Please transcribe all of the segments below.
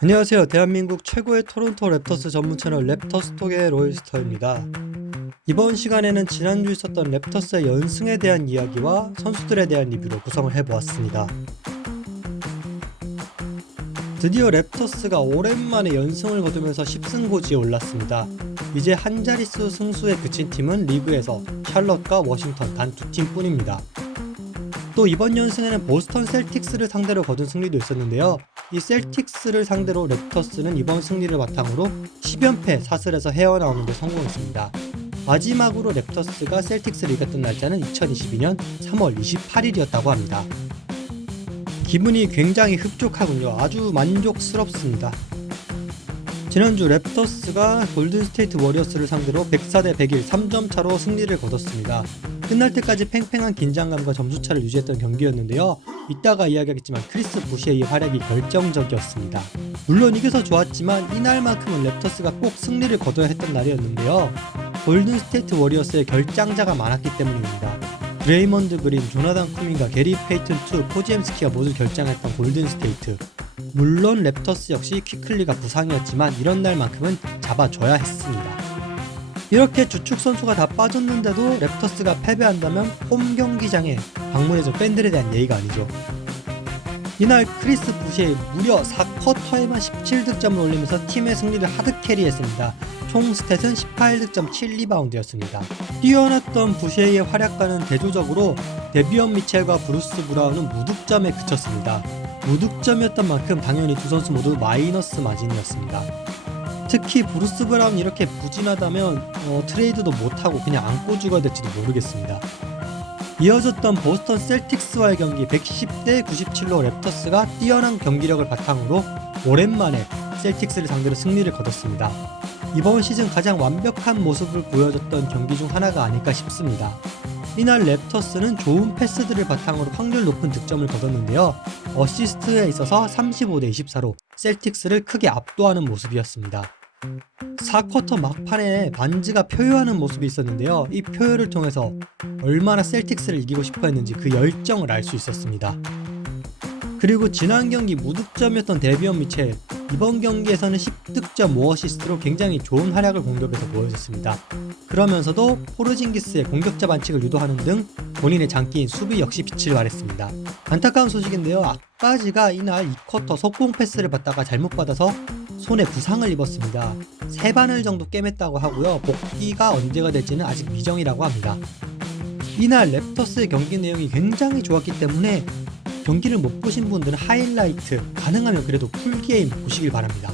안녕하세요. 대한민국 최고의 토론토 랩터스 전문 채널 랩터스톡의 로이스터입니다. 이번 시간에는 지난주 있었던 랩터스의 연승에 대한 이야기와 선수들에 대한 리뷰로 구성을 해보았습니다. 드디어 랩터스가 오랜만에 연승을 거두면서 10승 고지에 올랐습니다. 이제 한 자릿수 승수에 그친 팀은 리그에서 샬럿과 워싱턴 단 두 팀뿐입니다. 또 이번 연승에는 보스턴 셀틱스를 상대로 거둔 승리도 있었는데요. 이 셀틱스를 상대로 랩터스는 이번 승리를 바탕으로 10연패 사슬에서 헤어나오는 데 성공했습니다. 마지막으로 랩터스가 셀틱스를 이겼던 날짜는 2022년 3월 28일이었다고 합니다. 기분이 굉장히 흡족하군요. 아주 만족스럽습니다. 지난주 랩터스가 골든스테이트 워리어스를 상대로 104대 101 3점 차로 승리를 거뒀습니다. 끝날 때까지 팽팽한 긴장감과 점수차를 유지했던 경기였는데요. 이따가 이야기하겠지만 크리스 부시의 활약이 결정적이었습니다. 물론 이겨서 좋았지만 이날만큼은 랩터스가 꼭 승리를 거둬야 했던 날이었는데요. 골든 스테이트 워리어스의 결장자가 많았기 때문입니다. 드레이먼드 그린, 조나단 쿠민과 게리 페이튼 2, 포지엠스키가 모두 결장했던 골든 스테이트. 물론 랩터스 역시 퀴클리가 부상이었지만 이런 날만큼은 잡아줘야 했습니다. 이렇게 주축 선수가 다 빠졌는데도 랩터스가 패배한다면 홈 경기장에 방문해서 팬들에 대한 예의가 아니죠. 이날 크리스 부시에 무려 4쿼터에만 17득점을 올리면서 팀의 승리를 하드 캐리했습니다. 총 스탯은 18득점 7리바운드였습니다. 뛰어났던 부시의 활약과는 대조적으로 데비언 미첼과 브루스 브라운은 무득점에 그쳤습니다. 무득점이었던 만큼 당연히 두 선수 모두 마이너스 마진이었습니다. 특히 브루스 브라운 이렇게 부진하다면 어, 트레이드도 못하고 그냥 안고 죽어야 될지도 모르겠습니다. 이어졌던 보스턴 셀틱스와의 경기 110대 97로 랩터스가 뛰어난 경기력을 바탕으로 오랜만에 셀틱스를 상대로 승리를 거뒀습니다. 이번 시즌 가장 완벽한 모습을 보여줬던 경기 중 하나가 아닐까 싶습니다. 이날 랩터스는 좋은 패스들을 바탕으로 확률 높은 득점을 거뒀는데요. 어시스트에 있어서 35대 24로 셀틱스를 크게 압도하는 모습이었습니다. 4쿼터 막판에 반즈가 표효하는 모습이 있었는데요. 이 표효를 통해서 얼마나 셀틱스를 이기고 싶어 했는지 그 열정을 알 수 있었습니다. 그리고 지난 경기 무득점이었던 데비언 미첼 이번 경기에서는 10득점 5어시스트로 굉장히 좋은 활약을 공격에서 보여줬습니다. 그러면서도 포르징기스의 공격자 반칙을 유도하는 등 본인의 장기인 수비 역시 빛을 발했습니다. 안타까운 소식인데요. 아까지가 이날 2쿼터 속공 패스를 받다가 잘못 받아서 손에 부상을 입었습니다. 세 바늘 정도 꿰맸다고 하고요. 복귀가 언제가 될지는 아직 미정이라고 합니다. 이날 랩터스의 경기 내용이 굉장히 좋았기 때문에 경기를 못 보신 분들은 하이라이트 가능하면 그래도 풀게임 보시길 바랍니다.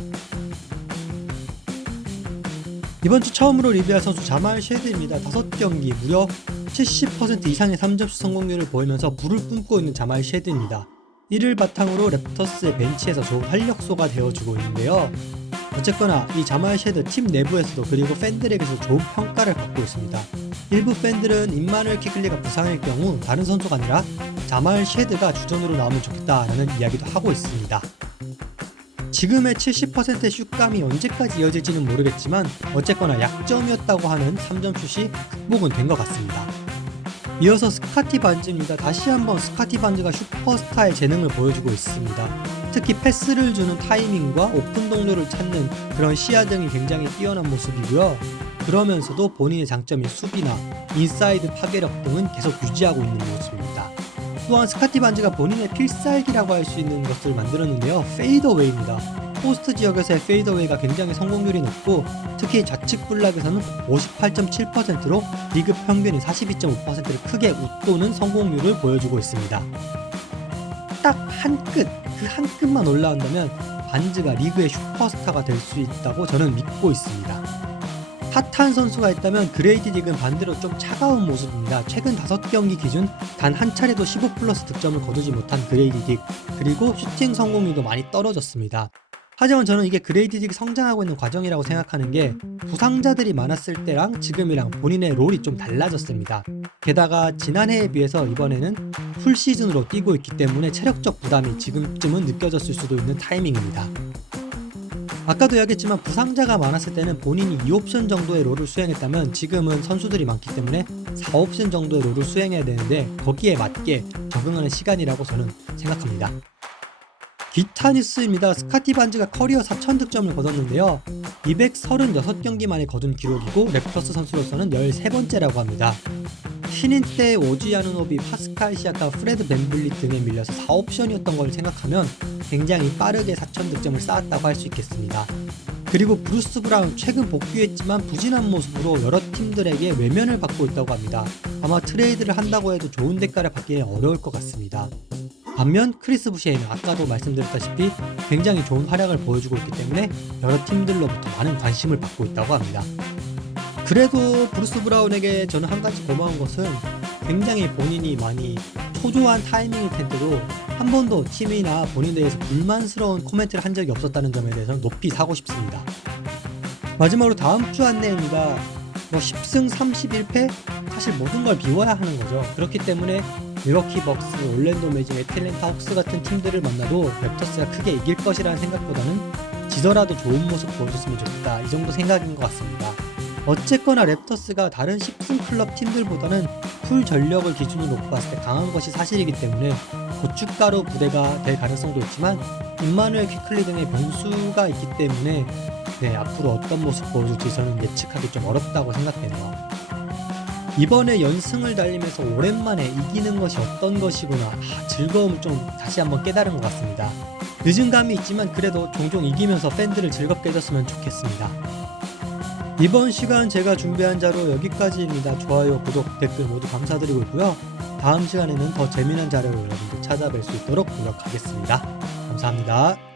이번 주 처음으로 리뷰할 선수 자말 쉐드입니다. 5경기 무려 70% 이상의 3점슛 성공률을 보이면서 불을 뿜고 있는 자말 쉐드입니다. 이를 바탕으로 랩터스의 벤치에서 좋은 활력소가 되어주고 있는데요. 어쨌거나 이 자말 쉐드 팀 내부에서도 그리고 팬들에게서 좋은 평가를 받고 있습니다. 일부 팬들은 임마누엘 키클리가 부상일 경우 다른 선수가 아니라 자말 쉐드가 주전으로 나오면 좋겠다라는 이야기도 하고 있습니다. 지금의 70%의 슛감이 언제까지 이어질지는 모르겠지만 어쨌거나 약점이었다고 하는 3점 슛이 극복은 된 것 같습니다. 이어서 스카티 반즈입니다. 다시 한번 스카티 반즈가 슈퍼스타의 재능을 보여주고 있습니다. 특히 패스를 주는 타이밍과 오픈 동료를 찾는 그런 시야 등이 굉장히 뛰어난 모습이고요. 그러면서도 본인의 장점인 수비나 인사이드 파괴력 등은 계속 유지하고 있는 모습입니다. 또한 스카티 반즈가 본인의 필살기라고 할 수 있는 것을 만들었는데요. 페이더웨이입니다. 포스트 지역에서의 페이더웨이가 굉장히 성공률이 높고 특히 좌측 블락에서는 58.7%로 리그 평균인 42.5%를 크게 웃도는 성공률을 보여주고 있습니다. 딱 한 끗, 그 한 끗만 올라온다면 반즈가 리그의 슈퍼스타가 될 수 있다고 저는 믿고 있습니다. 핫한 선수가 있다면 그레이디 딕은 반대로 좀 차가운 모습입니다. 최근 5경기 기준 단 한 차례도 15 플러스 득점을 거두지 못한 그레이디 딕 그리고 슈팅 성공률도 많이 떨어졌습니다. 하지만 저는 이게 그레이디 딕이 성장하고 있는 과정이라고 생각하는 게 부상자들이 많았을 때랑 지금이랑 본인의 롤이 좀 달라졌습니다. 게다가 지난해에 비해서 이번에는 풀 시즌으로 뛰고 있기 때문에 체력적 부담이 지금쯤은 느껴졌을 수도 있는 타이밍입니다. 아까도 이야기했지만 부상자가 많았을 때는 본인이 2옵션 정도의 롤을 수행했다면 지금은 선수들이 많기 때문에 4옵션 정도의 롤을 수행해야 되는데 거기에 맞게 적응하는 시간이라고 저는 생각합니다. 기타 뉴스입니다. 스카티 반즈가 커리어 4,000 득점을 거뒀는데요. 236경기 만에 거둔 기록이고 랩터스 선수로서는 13번째라고 합니다. 신인 때 오지 아누노비, 파스칼 시아카, 프레드 벤블리 등에 밀려서 4옵션이었던 걸 생각하면 굉장히 빠르게 4,000 득점을 쌓았다고 할 수 있겠습니다. 그리고 브루스 브라운 최근 복귀했지만 부진한 모습으로 여러 팀들에게 외면을 받고 있다고 합니다. 아마 트레이드를 한다고 해도 좋은 대가를 받기는 어려울 것 같습니다. 반면 크리스 부시에는 아까도 말씀드렸다시피 굉장히 좋은 활약을 보여주고 있기 때문에 여러 팀들로부터 많은 관심을 받고 있다고 합니다. 그래도 브루스 브라운에게 저는 한 가지 고마운 것은 굉장히 본인이 많이 초조한 타이밍일 텐데도 한 번도 팀이나 본인에 대해서 불만스러운 코멘트를 한 적이 없었다는 점에 대해서는 높이 사고 싶습니다. 마지막으로 다음 주 안내입니다. 뭐 10승 31패 사실 모든 걸 비워야 하는 거죠. 그렇기 때문에 밀워키 벅스, 올랜도 매직, 애틀랜타 헉스 같은 팀들을 만나도 랩터스가 크게 이길 것이라는 생각보다는 지더라도 좋은 모습 보여줬으면 좋겠다 이 정도 생각인 것 같습니다. 어쨌거나 랩터스가 다른 10승 클럽 팀들보다는 풀 전력을 기준으로 놓고 봤을 때 강한 것이 사실이기 때문에 고춧가루 부대가 될 가능성도 있지만 임마누엘 퀴클리 등의 변수가 있기 때문에 네, 앞으로 어떤 모습 보여줄지 저는 예측하기 좀 어렵다고 생각되네요. 이번에 연승을 달리면서 오랜만에 이기는 것이 어떤 것이구나 아, 즐거움을 좀 다시 한번 깨달은 것 같습니다. 늦은 감이 있지만 그래도 종종 이기면서 팬들을 즐겁게 해줬으면 좋겠습니다. 이번 시간 제가 준비한 자료 여기까지입니다. 좋아요, 구독, 댓글 모두 감사드리고 있고요. 다음 시간에는 더 재미난 자료를 여러분들 찾아뵐 수 있도록 노력하겠습니다. 감사합니다.